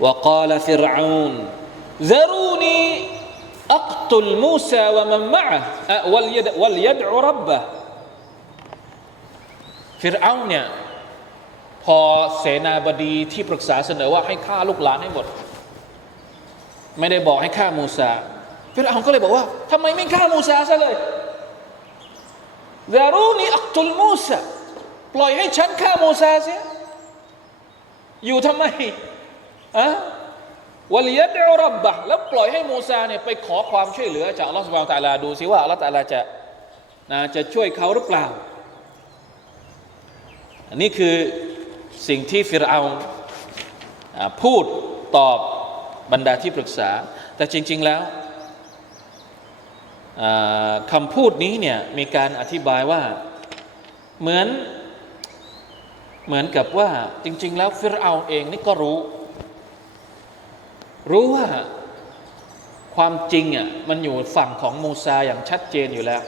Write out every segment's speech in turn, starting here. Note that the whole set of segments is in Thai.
وقال فرعون ذروني أقتل موسى ومن معه أه، وليد وليدع ربه ฟิรเอาน์เนี่ยพอเสนาบดีที่ปรึกษาเสนอว่าให้ฆ่าลูกหลานให้หมด ไม่ได้บอกให้ฆ่ามูซาฟิรเอาน์ก็เลยบอกว่าทำไมไม่ฆ่ามูซาซะเลยดารูนีอักตุลมูซาปล่อยให้ฉันฆ่ามูซาเสียอยู่ทำไม อะวลิยัดอรับบะแล้วปล่อยให้มูซาเนี่ยไปขอความช่วยเหลือจากอัลลอฮฺสุบานตะอาลาดูสิว่าอัลลอฮฺตะอาลาจะนะจะช่วยเขาหรือเปล่า อันนี้คือสิ่งที่ฟิรเอาอ่าพูดตอบบรรดาที่ปรึกษา แต่จริง ๆแล้วคำพูดนี้เนี่ยมีการอธิบายว่าเหมือนเหมือนกับว่าจริง ๆ แล้วฟิรเอาเองนี่ก็รู้ รู้ว่าความจริงอะมันอยู่ฝั่งของมูซาอย่างชัดเจนอยู่แล้ว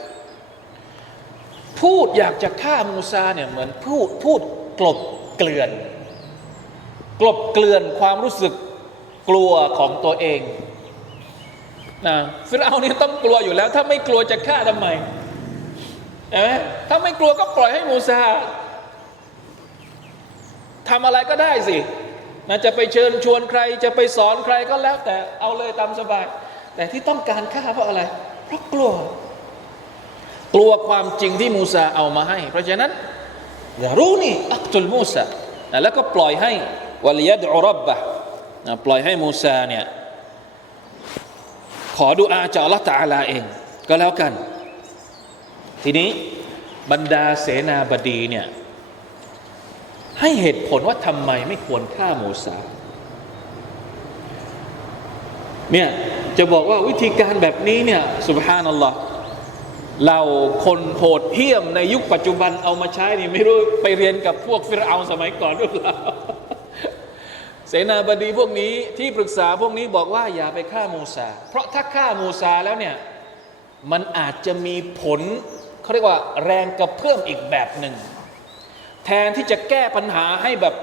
พูดอยากจะฆ่ามูซาเนี่ยเหมือนพูดพูดกลบเกลื่อน กลบเกลื่อนความรู้สึกกลัวของตัวเองนะฟิรเอาเนี่ยต้องกลัวอยู่แล้ว ถ้าไม่กลัวจะฆ่าทำไมเห็นไหมถ้าไม่กลัวก็ปล่อยให้มูซาทำอะไรก็ได้สิ นะจะไปเชิญชวนใครจะไปสอนใครก็แล้วแต่เอาเลยตามสบาย แต่ที่ต้องการฆ่าเพราะอะไร เพราะกลัว กลัวความจริงที่มูซาเอามาให้ เพราะฉะนั้นอย่ารู้นี่อักตุลมูซานะแล้วก็ปล่อยให้วลิยัดอรับบะนะปล่อยให้มูซาเนี่ยขอดุอาจากอัลลอฮฺตาลาเอง ก็แล้วกัน ทีนี้บรรดาเสนาบดีเนี่ย ให้เหตุผลว่าทำไมไม่ควรฆ่ามูซาเนี่ยจะบอกว่าวิธีการแบบนี้เนี่ยสุบฮานัลลอฮ์เราคนโหดเหี้ยมในยุคปัจจุบันเอามาใช้นี่ไม่รู้ไปเรียนกับพวกฟิรเอาสมัยก่อนหรือเปล่าเสนาบดีพวกนี้ที่ปรึกษาพวกนี้บอกว่าอย่าไปฆ่ามูซา เพราะถ้าฆ่ามูซาแล้วเนี่ยมันอาจจะมีผลเขาเรียกว่าแรงกระเพื่อมอีกแบบหนึ่ง แทนที่จะแก้ปัญหาให้แบบ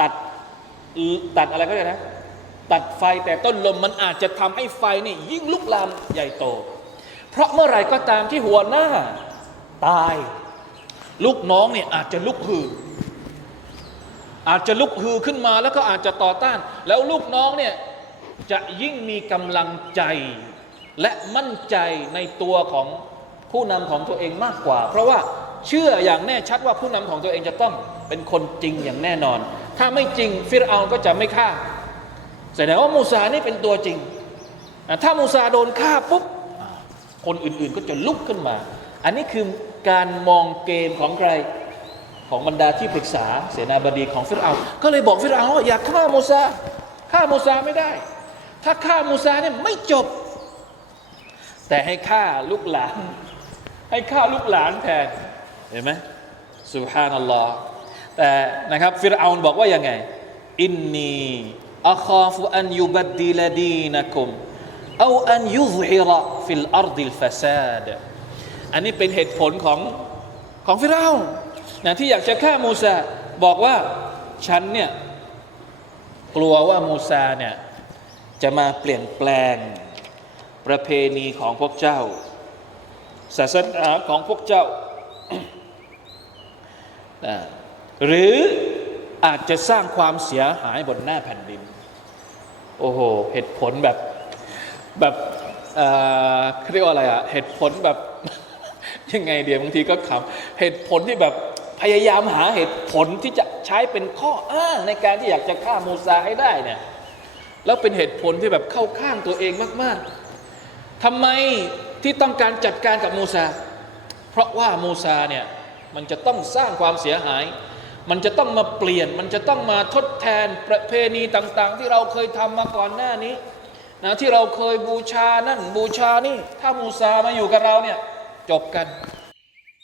ตัดตัดอะไรก็ได้นะ ตัดไฟแต่ต้นลมมันอาจจะทำให้ไฟนี่ยิ่งลุกลามใหญ่โต เพราะเมื่อไหร่ก็ตามที่หัวหน้าตาย ลูกน้องเนี่ยอาจจะลุกฮืออาจจะลุกฮือขึ้นมาแล้วก็อาจจะต่อต้าน แล้วลูกน้องเนี่ยจะยิ่งมีกำลังใจ และมั่นใจในตัวของผู้นำของตัวเองมากกว่า เพราะว่า เชื่ออย่างแน่ชัดว่าผู้นำของตัวเองจะต้องเป็นคนจริงอย่างแน่นอน ถ้าไม่จริงฟิรเอาก็จะไม่ฆ่าแสดงว่ามูซานี่เป็นตัวจริง ถ้ามูซาโดนฆ่าปุ๊บคนอื่นๆก็จะลุกขึ้นมา อันนี้คือการมองเกมของใครของบรรดาที่ปรึกษาเสนาบดีของฟิรเอาก็เลยบอกฟิรเอาว่าอย่าฆ่ามูซาฆ่ามูซาไม่ได้ ถ้าฆ่ามูซาเนี่ยไม่จบ แต่ให้ฆ่าลูกหลาน ให้ฆ่าลูกหลานแทน เห็นไหมสุบฮานัลลอฮ์แต่นะครับฟิรเอาบอกว่ายังไง อินนีอัคาฟุอันยุบัดดิลดีนะคุมเอาอันยุซฮิระฟิลอาร์ดิลฟาซาดอันนี้เป็นเหตุผลของของฟิรเอานะที่อยากจะฆ่ามูซาบอกว่าฉันเนี่ยกลัวว่ามูซาเนี่ยจะมาเปลี่ยนแปลงประเพณีของพวกเจ้า ศาสนาของพวกเจ้า หรืออาจจะสร้างความเสียหายบนหน้าแผ่นดิน โอ้โห เหตุผลแบบแบบเออเขาเรียกว่าอะไรอะเหตุผลแบบยังไงเดียวบางทีก็ขำเหตุผลที่แบบพยายามหาเหตุผลที่จะใช้เป็นข้ออ้างในการที่อยากจะฆ่ามูซาให้ได้เนี่ยแล้วเป็นเหตุผลที่แบบเข้าข้างตัวเองมากๆทำไมที่ต้องการจัดการกับมูซา เพราะว่ามูซาเนี่ย มันจะต้องสร้างความเสียหาย มันจะต้องมาเปลี่ยน มันจะต้องมาทดแทนประเพณีต่าง ๆ ที่เราเคยทำมาก่อนหน้านี้นะที่เราเคยบูชานั่นบูชานี่ ถ้ามูซามาอยู่กับเราเนี่ยจบกัน